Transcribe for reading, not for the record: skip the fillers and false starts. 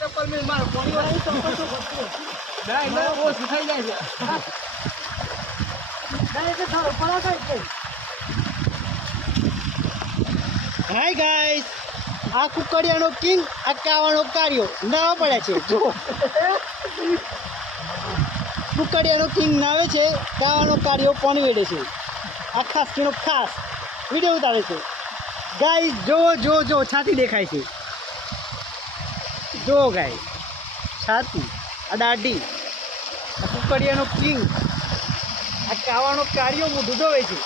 ચપ્પલ મેં મારો પાણી વાળી ચપ્પલ તો બચતો ના ઓ સુખાઈ જાય છે ના એટલે થોડો પડા કાઢ હાય ગાઈસ આ કુકડિયાનો કિંગ આ કાવાનો કાર્યો નાવા પડ્યા છે જો કુકડિયાનો કિંગ નાવે છે કાવાનો કાર્યો પાણી વેડે છે આ ખાસ કિનો ખાસ વિડીયો ઉતારે છે ગાઈસ જો છાતી દેખાય છે જો ગાઈસ છાતી આ દાઢી આ કુકડિયાનો કિંગ આ કાવાનો કાર્યો મોઢું ધોવે છે